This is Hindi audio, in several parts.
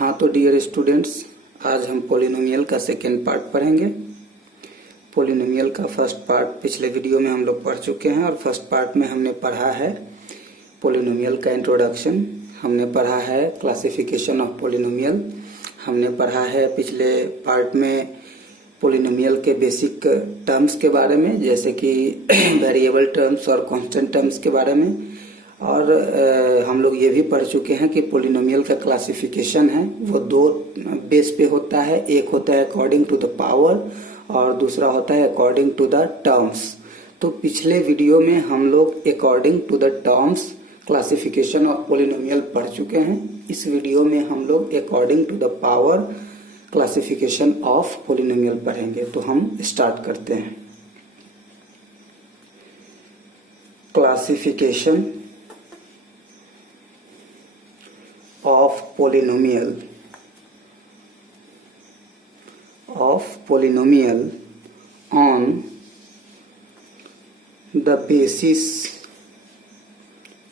हाँ तो डियर स्टूडेंट्स, आज हम पोलिनोमियल का सेकेंड पार्ट पढ़ेंगे। पोलिनोमियल का फर्स्ट पार्ट पिछले वीडियो में हम लोग पढ़ चुके हैं और फर्स्ट पार्ट में हमने पढ़ा है पोलिनोमियल का इंट्रोडक्शन, हमने पढ़ा है क्लासिफिकेशन ऑफ पोलिनोमियल, हमने पढ़ा है पिछले पार्ट में पोलिनोमियल के बेसिक टर्म्स के बारे में, जैसे कि वेरिएबल टर्म्स और कांस्टेंट टर्म्स के बारे में। और हम लोग ये भी पढ़ चुके हैं कि पोलिनोमियल का क्लासिफिकेशन है वो दो बेस पे होता है। एक होता है अकॉर्डिंग टू द पावर और दूसरा होता है अकॉर्डिंग टू द टर्म्स। तो पिछले वीडियो में हम लोग according to the terms classification of polynomial पढ़ चुके हैं। इस वीडियो में हम लोग according to the power classification of polynomial पढ़ेंगे। तो हम स्टार्ट करते हैं। Classification of polynomial on the basis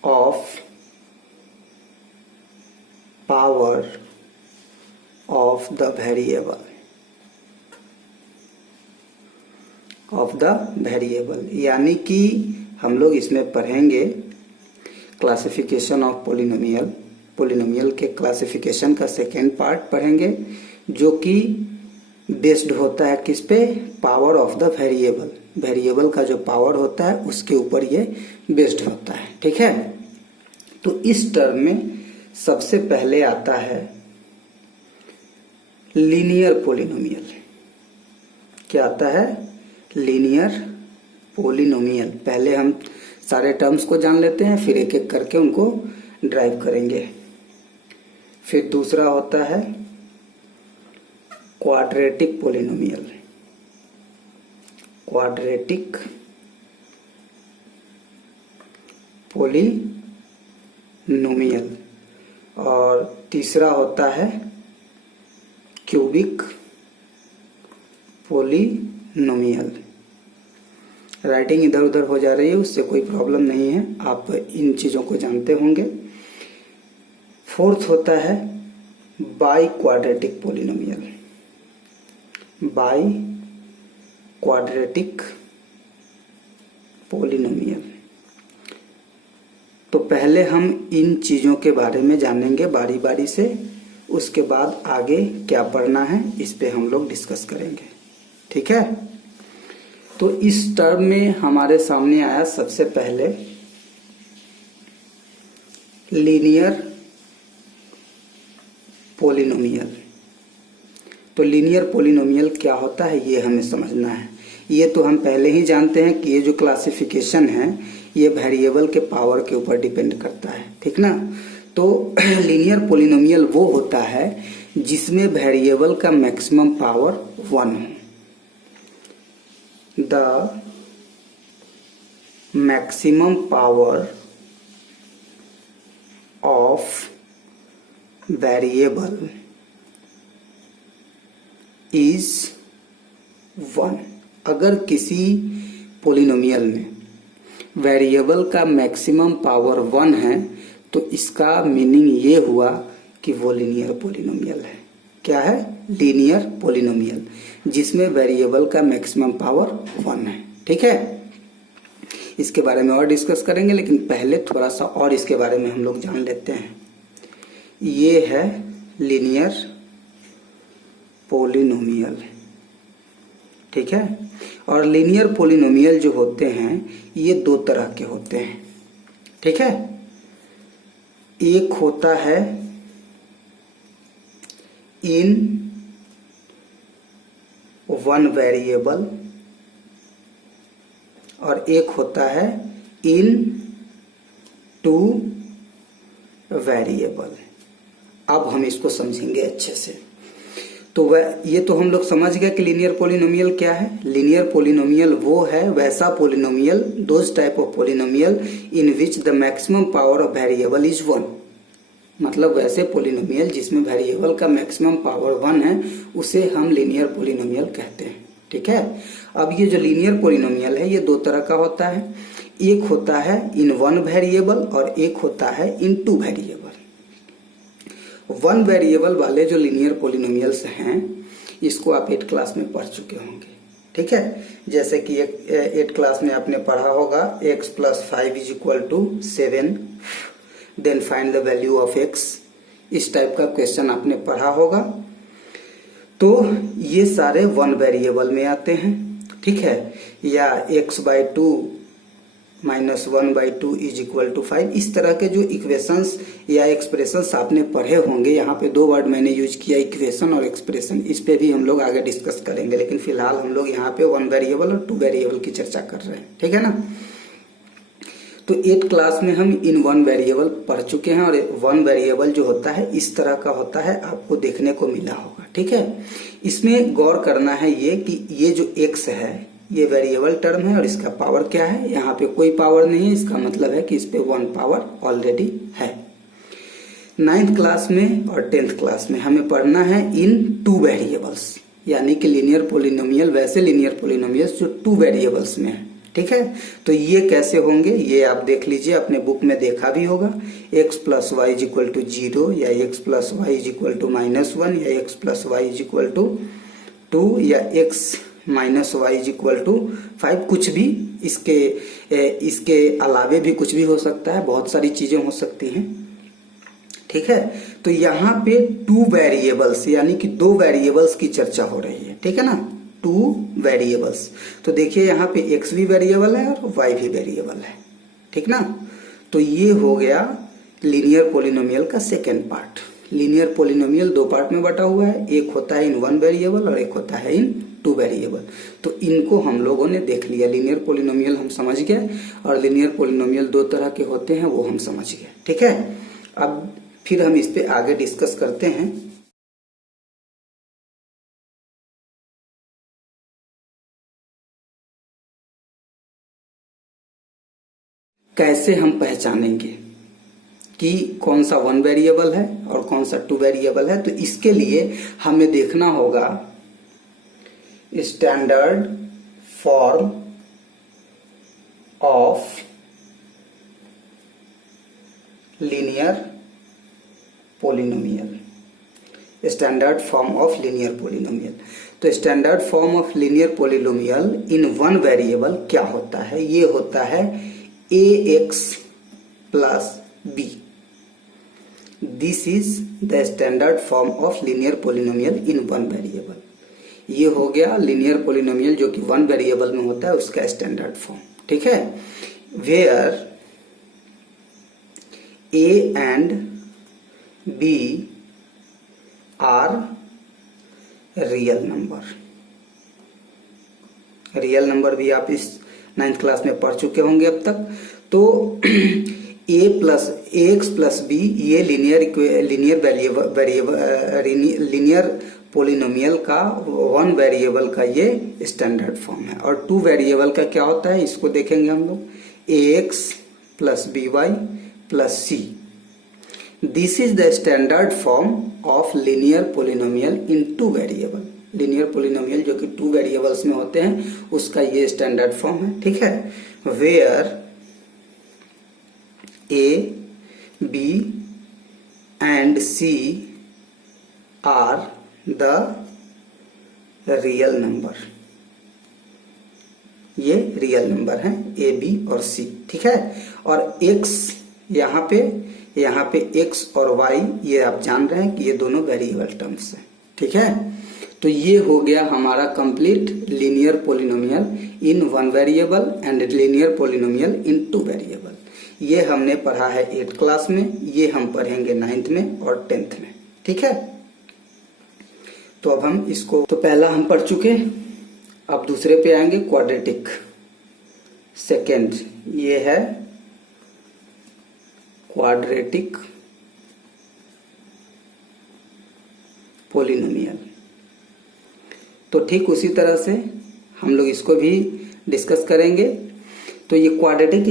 of power of the variable यानी कि हम लोग इसमें पढ़ेंगे क्लासिफिकेशन ऑफ पोलिनोमियल के क्लासिफिकेशन का सेकेंड पार्ट पढ़ेंगे, जो कि बेस्ड होता है किस पे? पावर ऑफ द वेरिएबल का जो पावर होता है उसके ऊपर ये बेस्ड होता है। ठीक है, तो इस टर्म में सबसे पहले आता है लीनियर पोलिनोमियल। क्या आता है? Linear polynomial. पहले हम सारे टर्म्स को जान लेते हैं, फिर एक एक करके उनको ड्राइव करेंगे। फिर दूसरा होता है क्वाड्रेटिक पोलिनोमियल। और तीसरा होता है क्यूबिक पोलिनोमियल। राइटिंग इधर उधर हो जा रही है, उससे कोई प्रॉब्लम नहीं है, आप इन चीजों को जानते होंगे। फोर्थ होता है बाई क्वाड्रेटिक पोलिनोमियल। तो पहले हम इन चीजों के बारे में जानेंगे बारी बारी से, उसके बाद आगे क्या पढ़ना है इस पे हम लोग डिस्कस करेंगे। ठीक है, तो इस टर्म में हमारे सामने आया सबसे पहले लीनियर पोलिनोमियल। तो लीनियर पोलिनोमियल क्या होता है ये हमें समझना है। ये तो हम पहले ही जानते हैं कि ये जो क्लासिफिकेशन है ये वेरिएबल के पावर के ऊपर डिपेंड करता है। ठीक ना, तो लीनियर पोलिनोमियल वो होता है जिसमें वेरिएबल का मैक्सिमम पावर 1 हो। The maximum power of variable is 1। अगर किसी पोलिनोमियल में वेरिएबल का मैक्सिमम पावर 1 है तो इसका मीनिंग ये हुआ कि वो लीनियर पोलिनोमियल है। क्या है? लीनियर पोलिनोमियल, जिसमें वेरिएबल का मैक्सिमम पावर 1 है। ठीक है, इसके बारे में और डिस्कस करेंगे, लेकिन पहले थोड़ा सा और इसके बारे में हम लोग जान लेते हैं। ये है लीनियर पोलिनोमियल। ठीक है, और लीनियर पोलिनोमियल जो होते हैं ये दो तरह के होते हैं। ठीक है, एक होता है इन वन वेरिएबल और एक होता है इन टू वेरिएबल। अब हम इसको समझेंगे अच्छे से। तो ये तो हम लोग समझ गए कि लीनियर पोलिनोमियल क्या है। लीनियर पोलिनोमियल वो है वैसा polynomial, those type of polynomial in which the maximum power of variable is 1। मतलब वैसे पोलिनोमियल जिसमें वेरिएबल का मैक्सिमम पावर 1 है उसे हम लीनियर पोलिनोमियल कहते हैं। ठीक है, अब ये जो लीनियर पोलिनोमियल है ये दो तरह का होता है। एक होता है इन वन वेरिएबल और एक होता है इन टू वेरिएबल। वन वेरिएबल वाले जो लीनियर पॉलिनोमियल्स हैं इसको आप 8 क्लास में पढ़ चुके होंगे, ठीक है। जैसे कि 8 क्लास में आपने पढ़ा होगा x + 5 = 7, then find the value of x, इस टाइप का क्वेश्चन आपने पढ़ा होगा। तो ये सारे वन वेरिएबल में आते हैं, ठीक है। या x/2 - 1/2 = 5, इस तरह के जो इक्वेशंस या एक्सप्रेशंस आपने पढ़े होंगे। यहाँ पे 2 वर्ड मैंने यूज किया, इक्वेशन और एक्सप्रेशन, इस पे भी हम लोग आगे डिस्कस करेंगे, लेकिन फिलहाल हम लोग यहाँ पे 1 वेरिएबल और 2 वेरिएबल की चर्चा कर रहे हैं, ठीक है ना। तो 8 क्लास में हम इन 1 वेरिएबल पढ़ चुके हैं, और 1 वेरिएबल जो होता है इस तरह का होता है, आपको देखने को मिला होगा, ठीक है। इसमें गौर करना है ये कि ये जो x है ये वेरिएबल टर्म है और इसका पावर क्या है, यहाँ पे कोई पावर नहीं है, इसका मतलब है कि इस पे 1 पावर ऑलरेडी है। 9th क्लास में और 10th क्लास में हमें पढ़ना है इन 2 वेरिएबल्स, यानी कि लीनियर पोलिनोमियल, वैसे लीनियर पोलिनोमियल्स जो 2 वेरिएबल्स में है, ठीक है। तो ये कैसे होंगे ये आप देख लीजिए, अपने बुक में देखा भी होगा। x + y = 0 या x + y = -1 या x + y = 2 या x - y = 5, कुछ भी इसके अलावे भी कुछ भी हो सकता है, बहुत सारी चीजें हो सकती हैं, ठीक है। तो यहाँ पे 2 वेरिएबल्स यानी कि 2 वेरिएबल्स की चर्चा हो रही है, ठीक है ना, 2 वेरिएबल्स। तो देखिए यहाँ पे x भी वेरिएबल है और y भी वेरिएबल है, ठीक ना। तो ये हो गया लीनियर पोलिनोमियल का second part. Linear polynomial 2 part में बटा हुआ है, एक होता है इन 1 वेरिएबल और एक होता है इन 2 वेरिएबल। तो इनको हम लोगों ने देख लिया, लीनियर पोलिनोमियल हम समझ गए, और लीनियर पोलिनोमियल 2 तरह के होते हैं वो हम समझ गए, ठीक है। अब फिर हम इस पे आगे डिस्कस करते हैं। कैसे हम पहचानेंगे कि कौन सा 1 वेरिएबल है और कौन सा 2 वेरिएबल है। तो इसके लिए हमें देखना होगा standard form of linear polynomial, standard form of linear polynomial. तो standard form of linear polynomial in 1 variable क्या होता है, ये होता है ax + b। This is the standard form of linear polynomial in 1 variable. ये हो गया लीनियर पोलिनोमियल जो कि 1 वेरिएबल में होता है, उसका स्टैंडर्ड फॉर्म, ठीक है। Where a and b are real number. Real number भी आप इस 9th क्लास में पढ़ चुके होंगे अब तक। तो ax + b ये लीनियर पोलिनोमियल का 1 वेरिएबल का ये स्टैंडर्ड फॉर्म है। और 2 वेरिएबल का क्या होता है इसको देखेंगे हम लोग, ax + by + c। This is the standard form of linear polynomial in 2 variable. Linear polynomial जो कि 2 वेरिएबल्स में होते हैं उसका ये स्टैंडर्ड फॉर्म है, ठीक है। Where a, b and c are the real number, ये रियल नंबर हैं a, b और c, ठीक है। और x यहाँ पे x और y ये आप जान रहे हैं कि ये दोनों वेरिएबल टर्म्स हैं, ठीक है। तो ये हो गया हमारा complete linear polynomial in 1 variable and linear polynomial in 2 variable. ये हमने पढ़ा है 8th क्लास में, ये हम पढ़ेंगे 9th में और 10th में, ठीक है। तो अब हम इसको, तो पहला हम पढ़ चुके, अब दूसरे पे आएंगे, क्वाड्रेटिक। सेकेंड ये है क्वाड्रेटिक पोलिनोमियल। तो ठीक उसी तरह से हम लोग इसको भी डिस्कस करेंगे। तो ये क्वाड्रेटिक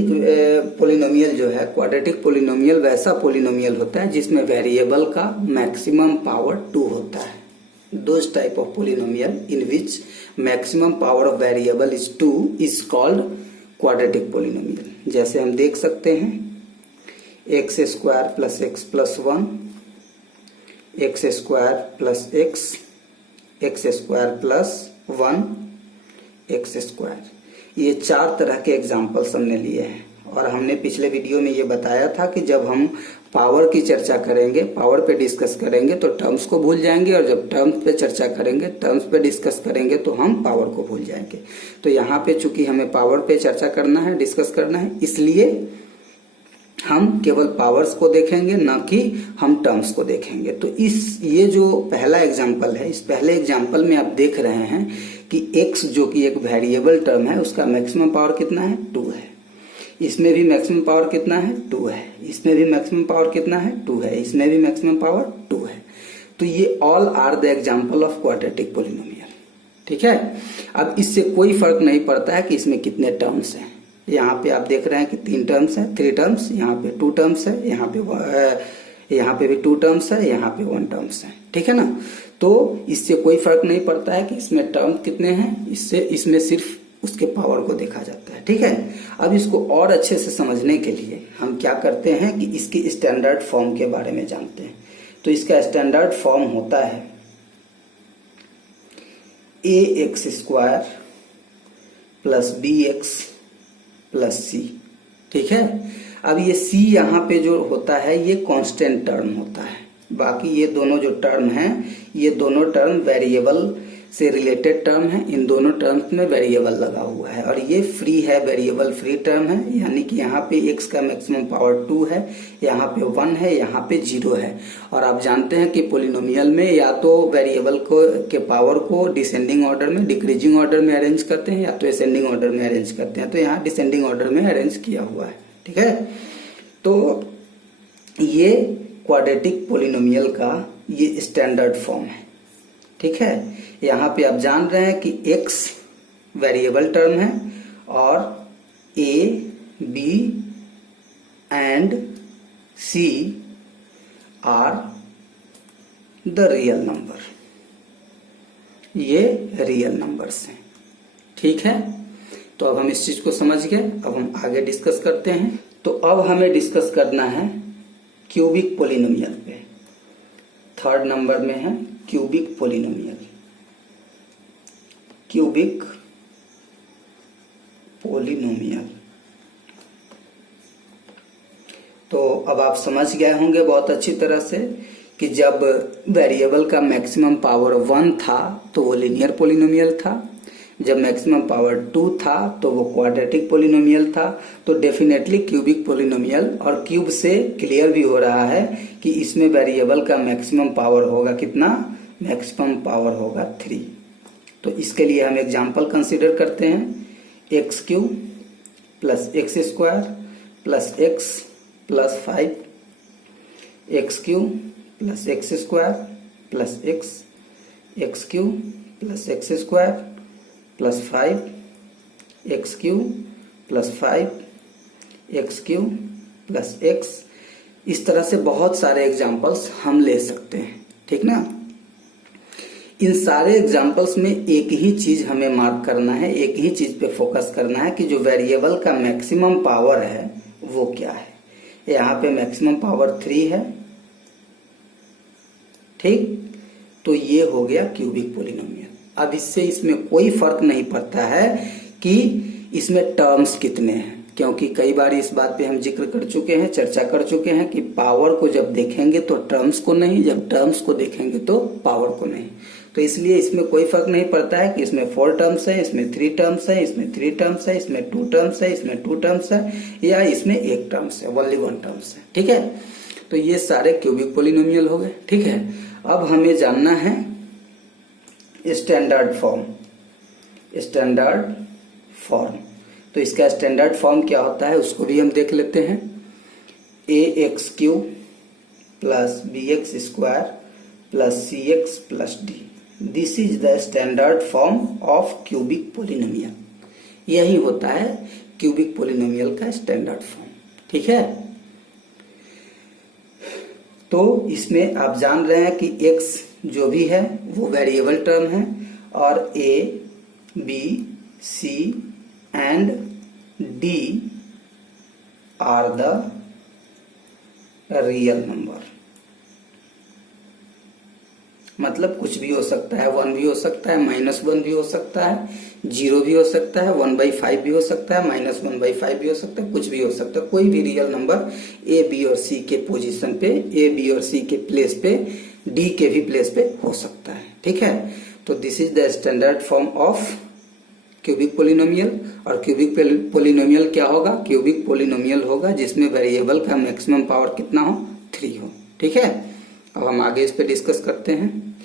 पोलिनोमियल जो है, क्वाड्रेटिक पोलिनोमियल वैसा पोलिनोमियल होता है जिसमें वेरिएबल का मैक्सिमम पावर 2 होता है। Those type of polynomial in which maximum power of variable is 2 is called quadratic polynomial. जैसे हम देख सकते हैं x² + x + 1 x square plus x, x square plus 1 x square. ये 4 तरह के एग्जाम्पल्स हमने लिए हैं और हमने पिछले वीडियो में ये बताया था कि जब हम पावर की चर्चा करेंगे, पावर पे डिस्कस करेंगे तो टर्म्स को भूल जाएंगे, और जब टर्म्स पे चर्चा करेंगे, टर्म्स पे डिस्कस करेंगे तो हम पावर को भूल जाएंगे। तो यहाँ पे चूंकि हमें पावर पे चर्चा करना है, डिस्कस करना है, इसलिए हम केवल पावर्स को देखेंगे, ना कि हम टर्म्स को देखेंगे। तो ये जो पहला एग्जाम्पल है, इस पहले एग्जाम्पल में आप देख रहे हैं कि x जो कि एक वेरिएबल टर्म है, उसका मैक्सिमम पावर कितना है, 2 है। इसमें भी मैक्सिमम पावर कितना है, 2 है। इसमें भी मैक्सिमम पावर कितना है, 2 है। इसमें भी मैक्सिमम पावर 2 है। तो ये all are the example of quadratic polynomial. ठीक है। अब इससे कोई फर्क नहीं पड़ता है कि इसमें कितने टर्म्स हैं। यहाँ पे आप देख रहे हैं कि 3 टर्म्स है, 3 टर्म्स, यहाँ पे 2 टर्म्स है, यहाँ पे भी 2 टर्म्स है, यहाँ पे 1 टर्म्स है। ठीक है ना। तो इससे कोई फर्क नहीं पड़ता है कि इसमें टर्म कितने हैं, इसमें सिर्फ उसके पावर को देखा जाता है। ठीक है। अब इसको और अच्छे से समझने के लिए हम क्या करते हैं कि इसकी स्टैंडर्ड फॉर्म के बारे में जानते हैं। तो इसका स्टैंडर्ड फॉर्म होता है a x square plus b x plus c. ठीक है। अब ये सी यहाँ पे जो होता है ये कांस्टेंट टर्म होता है। बाकी ये दोनों जो टर्म हैं, ये दोनों टर्म वेरिएबल से रिलेटेड टर्म है। इन दोनों टर्म्स में वेरिएबल लगा हुआ है और ये फ्री है, वेरिएबल फ्री टर्म है। यानी कि यहाँ पे x का मैक्सिमम पावर 2 है, यहाँ पे 1 है, यहाँ पे 0 है। और आप जानते हैं कि पोलिनोमियल में या तो वेरिएबल के पावर को डिसेंडिंग ऑर्डर में, डिक्रीजिंग ऑर्डर में अरेंज करते हैं, या तो असेंडिंग ऑर्डर में अरेंज करते हैं। तो यहाँ डिसेंडिंग ऑर्डर में अरेंज किया हुआ है। ठीक है। तो ये क्वाड्रेटिक पोलिनोमियल का ये स्टैंडर्ड फॉर्म है। ठीक है। यहाँ पे आप जान रहे हैं कि x वेरिएबल टर्म है और a, b and c are the real number. ये रियल नंबर्स हैं। ठीक है। तो अब हम इस चीज को समझ गए। अब हम आगे डिस्कस करते हैं। तो अब हमें डिस्कस करना है क्यूबिक पोलिनोमियल पे। 3rd नंबर में है क्यूबिक पोलिनोमियल। Cubic polynomial. तो अब आप समझ गए होंगे बहुत अच्छी तरह से कि जब वेरिएबल का मैक्सिमम पावर 1 था तो वो लीनियर पोलिनोमियल था, जब मैक्सिमम पावर 2 था तो वो क्वाड्रेटिक पोलिनोमियल था। तो डेफिनेटली क्यूबिक पोलिनोमियल, और क्यूब से क्लियर भी हो रहा है कि इसमें वेरिएबल का मैक्सिमम पावर होगा कितना, मैक्सिमम पावर होगा 3। तो इसके लिए हम एग्जांपल कंसीडर करते हैं। X cube plus x square plus x plus 5, x cube plus x square plus x, x cube plus x square plus 5, x cube plus 5, x cube plus x. इस तरह से बहुत सारे एग्जांपल्स हम ले सकते हैं। ठीक ना। इन सारे एग्जांपल्स में एक ही चीज हमें मार्क करना है, एक ही चीज पे फोकस करना है कि जो वेरिएबल का मैक्सिमम पावर है वो क्या है। यहाँ पे मैक्सिमम पावर 3 है। ठीक। तो ये हो गया क्यूबिक पोलिनोमियल। अब इसमें कोई फर्क नहीं पड़ता है कि इसमें टर्म्स कितने हैं, क्योंकि कई बार इस बात पे हम जिक्र कर चुके हैं, चर्चा कर चुके हैं कि पावर को जब देखेंगे तो टर्म्स को नहीं, जब टर्म्स को देखेंगे तो पावर को नहीं। तो इसलिए इसमें कोई फर्क नहीं पड़ता है कि इसमें 4 टर्म्स है, इसमें 3 टर्म्स है, इसमें 3 टर्म्स है, इसमें 2 टर्म्स है, इसमें 2 टर्म्स है, या इसमें 1 टर्म्स है, ओनली 1 टर्म्स है। ठीक है। तो ये सारे क्यूबिक पोलिनोमियल हो गए। ठीक है। अब हमें जानना है स्टैंडर्ड फॉर्म। स्टैंडर्ड फॉर्म, तो इसका स्टैंडर्ड फॉर्म क्या होता है उसको भी हम देख लेते हैं। A x cube plus b x square plus c x plus d, this is the standard form of cubic polynomial. यही होता है क्यूबिक पोलिनोमियल का स्टैंडर्ड फॉर्म। ठीक है। तो इसमें आप जान रहे हैं कि x जो भी है वो वेरिएबल टर्म है और a, b, c and d are the real number. मतलब कुछ भी हो सकता है, 1 भी हो सकता है, -1 भी हो सकता है, 0 भी हो सकता है, 1/5 भी हो सकता है, -1/5 भी हो सकता है, कुछ भी हो सकता है। कोई भी रियल नंबर ए, बी और सी के पोजीशन पे, ए, बी और सी के प्लेस पे, डी के भी प्लेस पे हो सकता है। ठीक है, तो this is the standard form of cubic polynomial. और क्यूबिक पोलिनोमियल क्या होगा? क्यूबिक पोलिनोमियल होगा जिसमें वेरिएबल का मैक्सिमम पावर कितना हो? 3 हो। ठीक है, अब हम आगे इस पे डिस्कस करते हैं।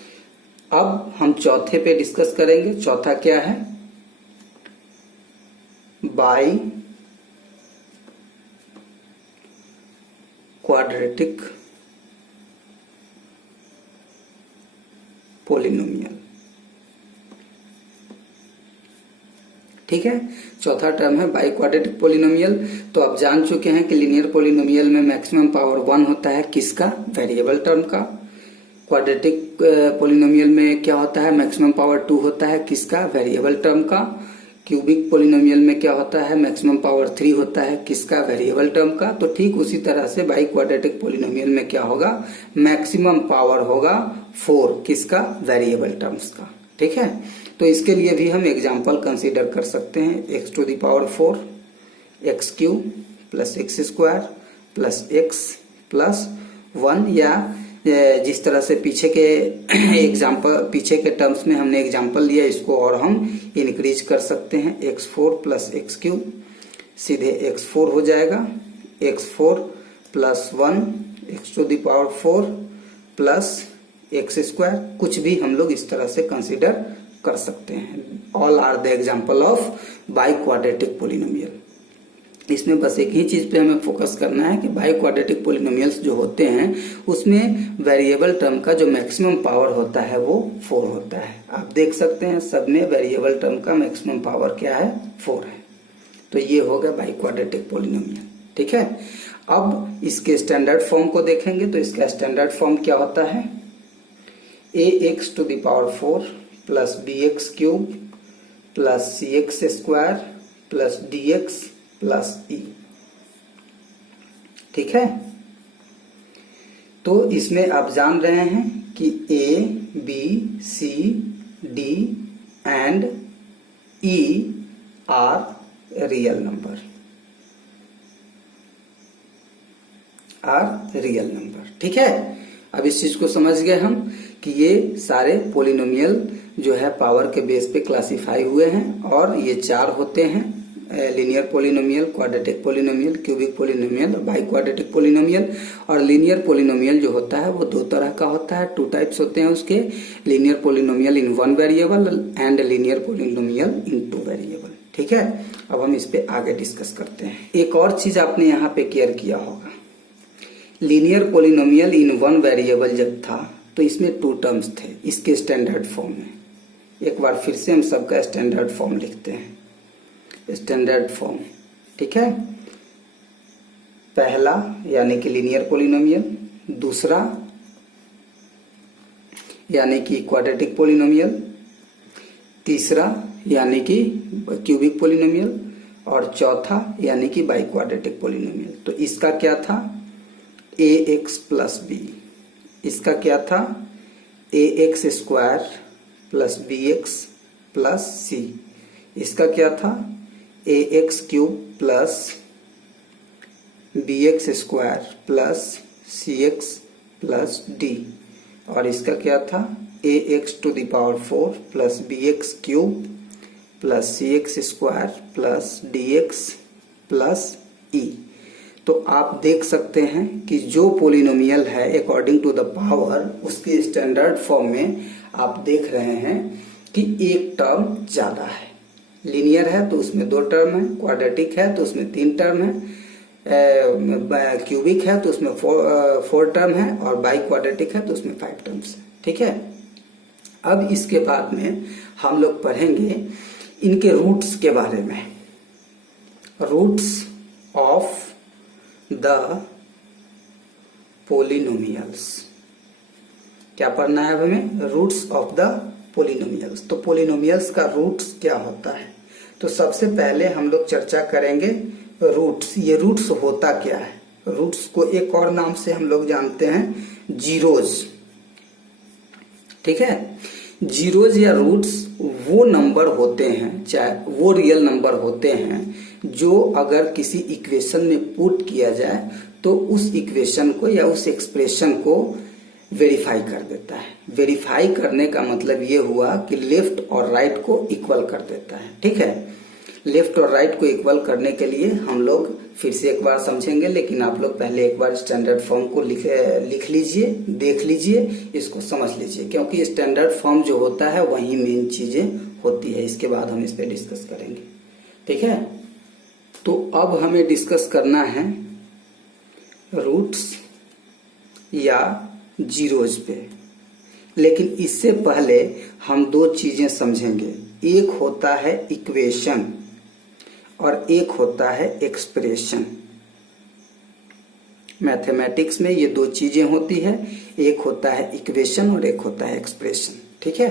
अब हम चौथे पे डिस्कस करेंगे। चौथा क्या है? By quadratic polynomial. ठीक है, चौथा टर्म है बाई क्वाड्रेटिक पोलिनोमियल। तो आप जान चुके हैं कि लीनियर पोलिनोमियल में मैक्सिमम पावर 1 होता है, किसका? वेरिएबल टर्म का। क्वाड्रेटिक पोलिनोमियल में क्या होता है? मैक्सिमम पावर 2 होता है, किसका? वेरिएबल टर्म का। क्यूबिक पोलिनोमियल में क्या होता है? मैक्सिमम पावर 3 होता है, किसका? वेरिएबल टर्म का। तो ठीक उसी तरह से बाई क्वाड्रेटिक पोलिनोमियल में क्या होगा? मैक्सिमम पावर होगा 4, किसका? वेरिएबल टर्म्स का। ठीक है, तो इसके लिए भी हम एग्जाम्पल कंसीडर कर सकते हैं। x⁴ x³ + x² + x + 1, या जिस तरह से पीछे के टर्म्स में हमने एग्जाम्पल लिया, इसको और हम इंक्रीज कर सकते हैं। x4 + x³ सीधे x4 हो जाएगा, x4 + 1 x⁴ + x²। कुछ भी हम लोग इस तरह से कंसीडर कर सकते हैं। All are the example of biquadratic polynomial. इसमें बस एक ही चीज पे हमें फोकस करना है कि बाई क्वाड्रेटिक पोलिनोमियल्स जो होते हैं उसमें वेरिएबल टर्म का जो मैक्सिमम पावर होता है वो 4 होता है। आप देख सकते हैं सब में वेरिएबल टर्म का मैक्सिमम पावर क्या है? 4 है। तो ये हो गया बाई क्वाड्रेटिक पोलिनोमियल। ठीक है, अब इसके स्टैंडर्ड फॉर्म को देखेंगे। तो इसका स्टैंडर्ड फॉर्म क्या होता है? ax⁴ + bx³ + cx² + dx + e। ठीक है, तो इसमें आप जान रहे हैं कि a, b, c, d and e are real number, ठीक है। अब इस चीज को समझ गए हम कि ये सारे पोलिनोमियल जो है पावर के बेस पे क्लासिफाई हुए हैं, और ये 4 होते हैं: linear polynomial, quadratic polynomial, cubic polynomial, by quadratic polynomial. और लीनियर पोलिनोमियल जो होता है वो 2 तरह का होता है, 2 टाइप्स होते हैं उसके: linear polynomial in 1 variable and linear polynomial in 2 variable. ठीक है, अब हम इस पे आगे डिस्कस करते हैं। एक और चीज आपने यहाँ पे केयर किया होगा, लीनियर पोलिनोमियल इन 1 वेरिएबल जब था तो इसमें 2 टर्म्स थे इसके स्टैंडर्ड फॉर्म में। एक बार फिर से हम सबका स्टैंडर्ड फॉर्म लिखते हैं। स्टैंडर्ड फॉर्म, ठीक है, पहला यानी कि लीनियर पोलिनोमियल, दूसरा यानी कि क्वाड्रेटिक पोलिनोमियल, तीसरा यानी कि क्यूबिक पोलिनोमियल, और चौथा यानी कि बाई क्वाड्रेटिक पोलिनोमियल। तो इसका क्या था? ax + b। इसका क्या था? ax² + bx + c। इसका क्या था? ax³ + bx² + cx + d। और इसका क्या था? ax⁴ + bx³ + cx² + dx + e। तो आप देख सकते हैं कि जो पोलिनोमियल है अकॉर्डिंग टू द पावर, उसके स्टैंडर्ड फॉर्म में आप देख रहे हैं कि एक टर्म ज्यादा है। लीनियर है तो उसमें 2 टर्म है, क्वाड्रेटिक है तो उसमें 3 टर्म है, क्यूबिक है तो उसमें 4 टर्म है, और बाई क्वाड्रेटिक है तो उसमें 5 टर्म्स है। ठीक है, अब इसके बाद में हम लोग पढ़ेंगे इनके रूट्स के बारे में। Roots of the polynomials. क्या पढ़ना है हमें? Roots of the polynomials. तो पोलिनोमियल्स का रूट्स क्या होता है? तो सबसे पहले हम लोग चर्चा करेंगे रूट्स। ये रूट्स होता क्या है? रूट्स को एक और नाम से हम लोग जानते हैं जीरोज। ठीक है। जीरोज या रूट्स वो नंबर होते हैं, चाहे वो रियल नंबर होते हैं जो अगर किसी इक्वेशन में पुट किया जाए तो उस इक्वेशन को या उस एक्सप्रेशन को वेरीफाई कर देता है। वेरीफाई करने का मतलब ये हुआ कि लेफ्ट और राइट को इक्वल कर देता है। ठीक है, लेफ्ट और राइट को इक्वल करने के लिए हम लोग फिर से एक बार समझेंगे, लेकिन आप लोग पहले एक बार स्टैंडर्ड फॉर्म को लिख लीजिए, देख लीजिए, इसको समझ लीजिए, क्योंकि स्टैंडर्ड फॉर्म जो होता है वही मेन चीजें होती है। इसके बाद हम इस पे डिस्कस करेंगे। ठीक है, तो अब हमें डिस्कस करना है रूट्स या जीरोज पे, लेकिन इससे पहले हम दो चीजें समझेंगे। एक होता है इक्वेशन और एक होता है एक्सप्रेशन। मैथमेटिक्स में ये दो चीजें होती है, एक होता है इक्वेशन और एक होता है एक्सप्रेशन। ठीक है,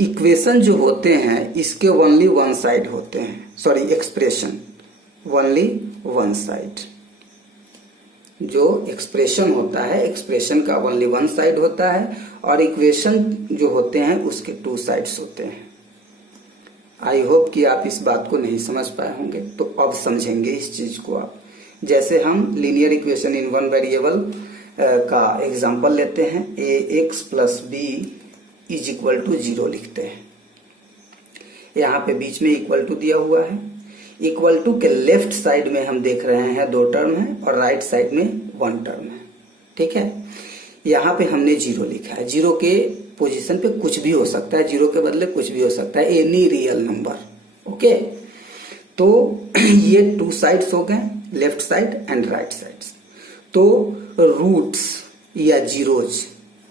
इक्वेशन जो होते हैं इसके ओनली वन साइड होते हैं, sorry expression only one side. जो एक्सप्रेशन होता है, एक्सप्रेशन का ओनली वन साइड होता है, और इक्वेशन जो होते हैं उसके टू साइड्स होते हैं। आई होप कि आप इस बात को नहीं समझ पाए होंगे, तो अब समझेंगे इस चीज को आप। जैसे हम linear equation in one variable का एग्जांपल लेते हैं, ax plus b is equal to 0 लिखते हैं। यहाँ पे बीच में इक्वल टू दिया हुआ है। इक्वल टू के लेफ्ट साइड में हम देख रहे हैं 2 टर्म है और राइट साइड में 1 टर्म है। ठीक है, यहाँ पे हमने 0 लिखा है। 0 के पोजीशन पे कुछ भी हो सकता है, 0 के बदले कुछ भी हो सकता है, एनी रियल नंबर। ओके, तो ये 2 साइड्स हो गए, left side and right sides. तो रूट्स या जीरोज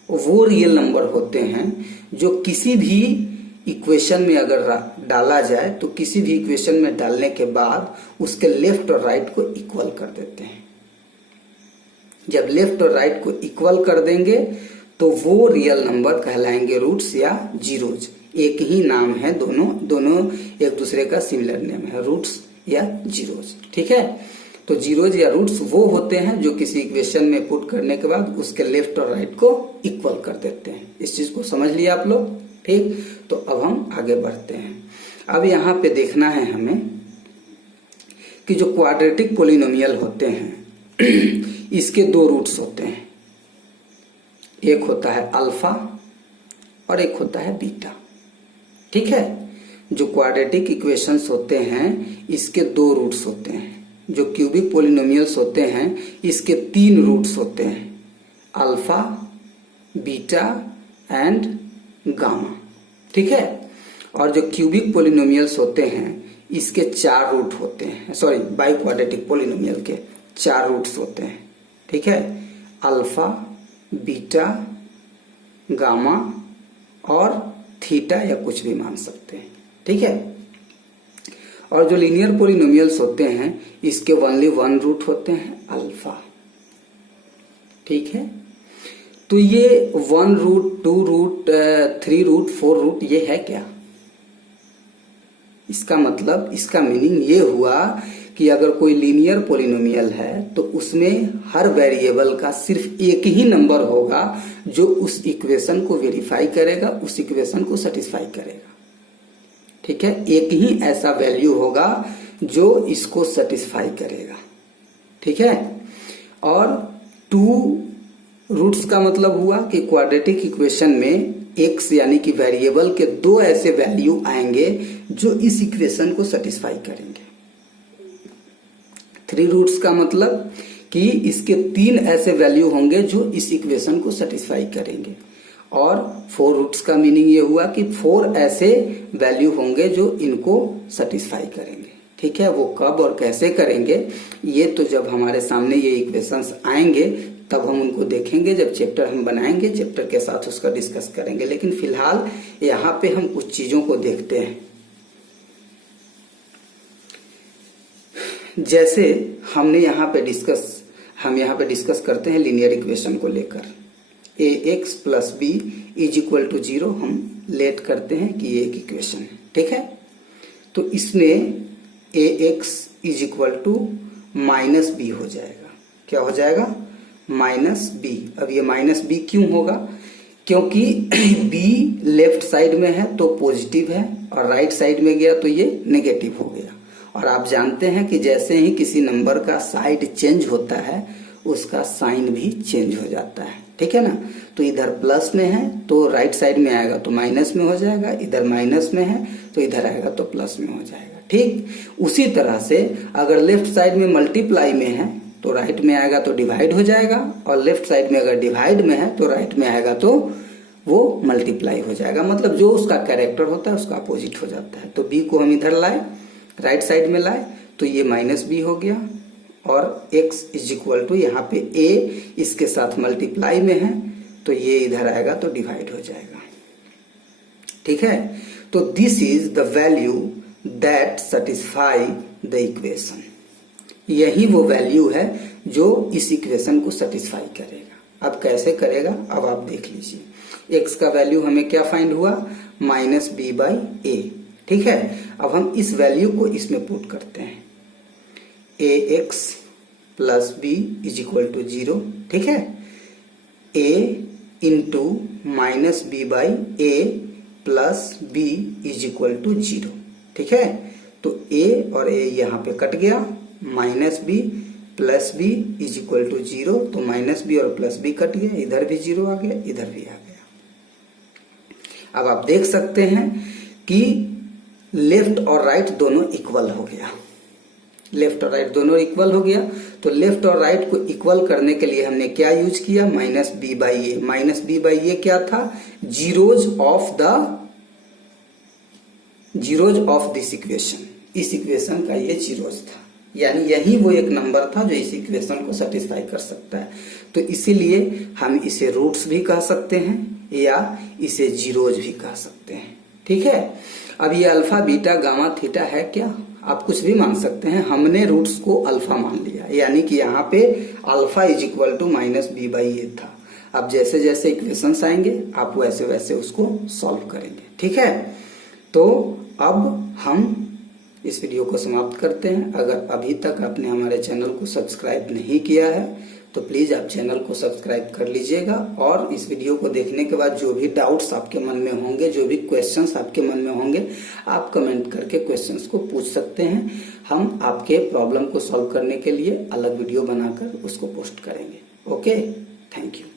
वो रियल नंबर होते हैं जो किसी भी इक्वेशन में अगर डाला जाए तो किसी भी इक्वेशन में डालने के बाद उसके लेफ्ट और राइट को इक्वल कर देते हैं। जब लेफ्ट और राइट को इक्वल कर देंगे तो वो रियल नंबर कहलाएंगे रूट्स या जीरोज। एक ही नाम है, दोनों एक दूसरे का सिमिलर नेम है, रूट्स या जीरोज। ठीक है, तो जीरोज या रूट्स वो होते हैं जो किसी इक्वेशन में पुट करने के बाद उसके लेफ्ट और राइट को इक्वल कर देते हैं। इस चीज को समझ लिया आप लोग। ठीक, तो अब हम आगे बढ़ते हैं। अब यहाँ पे देखना है हमें कि जो क्वाड्रेटिक पोलिनोमियल होते हैं इसके 2 रूट्स होते हैं। एक होता है अल्फा और एक होता है बीटा। ठीक है, जो क्वाड्रेटिक इक्वेशंस होते हैं इसके 2 रूट्स होते हैं। जो क्यूबिक पोलिनोमियल्स होते हैं इसके 3 रूट्स होते हैं, अल्फा, बीटा एंड गामा। ठीक है, और जो क्यूबिक पोलिनोमियल्स होते हैं इसके 4 रूट होते हैं, सॉरी बाई क्वाड्रेटिक पोलिनोमियल के 4 रूट्स होते हैं। ठीक है, अल्फा, बीटा, गामा और थीटा या कुछ भी मान सकते हैं। ठीक है, और जो लीनियर पोलिनोमियल्स होते हैं इसके ओनली 1 रूट होते हैं, अल्फा। ठीक है, तो ये 1 रूट, 2 रूट, 3 रूट, 4 रूट ये है क्या? इसका मतलब, इसका मीनिंग ये हुआ कि अगर कोई लीनियर पोलिनोमियल है तो उसमें हर वेरिएबल का सिर्फ एक ही नंबर होगा जो उस इक्वेशन को वेरीफाई करेगा, उस इक्वेशन को सेटिस्फाई करेगा। ठीक है, एक ही ऐसा वैल्यू होगा जो इसको सेटिस्फाई करेगा। ठीक है, और 2 रूट्स का मतलब हुआ कि क्वाड्रेटिक इक्वेशन में x यानी कि वेरिएबल के 2 ऐसे वैल्यू आएंगे जो इस इक्वेशन को सेटिस्फाई करेंगे। 3 रूट्स का मतलब कि इसके 3 ऐसे वैल्यू होंगे जो इस इक्वेशन को सेटिस्फाई करेंगे। और 4 रूट्स का मीनिंग ये हुआ कि 4 ऐसे वैल्यू होंगे जो इनको सेटिस्फाई करेंगे। ठीक है, वो कब और कैसे करेंगे ये तो जब हमारे सामने ये इक्वेशंस आएंगे तब हम उनको देखेंगे, जब चैप्टर हम बनाएंगे चैप्टर के साथ उसका डिस्कस करेंगे। लेकिन फिलहाल यहाँ पे हम कुछ चीजों को देखते हैं। जैसे हम यहाँ पे डिस्कस करते हैं लीनियर इक्वेशन को लेकर। ax plus b is equal to 0 हम लेट करते हैं कि ये एक इक्वेशन है। ठीक है, तो इसमें ax is equal to minus b हो जाएगा। क्या हो जाएगा? Minus b. अब ये माइनस बी क्यों होगा? क्योंकि b लेफ्ट साइड में है तो पॉजिटिव है और राइट साइड में गया तो ये नेगेटिव हो गया। और आप जानते हैं कि जैसे ही किसी नंबर का साइड चेंज होता है उसका साइन भी चेंज हो जाता है, ठीक है ना। तो इधर प्लस में है तो राइट साइड में आएगा तो माइनस में हो जाएगा, इधर माइनस में है तो इधर आएगा तो प्लस में हो जाएगा, ठीक। उसी तरह से अगर लेफ्ट साइड में मल्टीप्लाई में है तो राइट में आएगा तो डिवाइड हो जाएगा, और लेफ्ट साइड में अगर डिवाइड में है तो राइट में आएगा तो वो मल्टीप्लाई हो जाएगा। मतलब जो उसका कैरेक्टर होता है उसका अपोजिट हो जाता है। तो बी को हम इधर लाए, राइट साइड में लाए तो ये माइनस बी हो गया, और x इज इक्वल टू यहाँ पे a इसके साथ मल्टीप्लाई में है तो ये इधर आएगा तो डिवाइड हो जाएगा, ठीक है। तो this is the value that satisfy the equation. यही वो वैल्यू है जो इस इक्वेशन को सेटिस्फाई करेगा। अब कैसे करेगा अब आप देख लीजिए। x का वैल्यू हमें क्या फाइंड हुआ, माइनस बी बाई ए, ठीक है। अब हम इस वैल्यू को इसमें पुट करते हैं, ax plus b is equal to 0, ठीक है। a into minus b by a plus b is equal to 0, ठीक है। तो a और a यहाँ पे कट गया, minus b plus b is equal to 0, तो माइनस बी और प्लस बी कट गया, इधर भी 0 आ गया, इधर भी आ गया। अब आप देख सकते हैं कि लेफ्ट और राइट दोनों इक्वल हो गया, लेफ्ट और राइट दोनों इक्वल हो गया। तो लेफ्ट और राइट को इक्वल करने के लिए हमने क्या यूज किया, minus b by a. Minus b by a क्या था, जीरोज ऑफ दिस इक्वेशन। इस इक्वेशन का ये जीरोज था, यानी यही वो एक नंबर था जो इस इक्वेशन को सेटिस्फाई कर सकता है। तो इसीलिए हम इसे रूट्स भी कह सकते हैं या इसे जीरोज भी कह सकते हैं, ठीक है। अब ये अल्फा बीटा गामा थीटा है क्या, आप कुछ भी मान सकते हैं। हमने रूट्स को अल्फा मान लिया, यानी कि यहाँ पे alpha is equal to minus b by a था। अब जैसे जैसे इक्वेशंस आएंगे आप वैसे वैसे उसको सॉल्व करेंगे, ठीक है। तो अब हम इस वीडियो को समाप्त करते हैं। अगर अभी तक आपने हमारे चैनल को सब्सक्राइब नहीं किया है तो प्लीज आप चैनल को सब्सक्राइब कर लीजिएगा, और इस वीडियो को देखने के बाद जो भी डाउट्स आपके मन में होंगे, जो भी क्वेश्चंस आपके मन में होंगे, आप कमेंट करके क्वेश्चंस को पूछ सकते हैं। हम आपके प्रॉब्लम को सॉल्व करने के लिए अलग वीडियो बनाकर उसको पोस्ट करेंगे। Okay, thank you.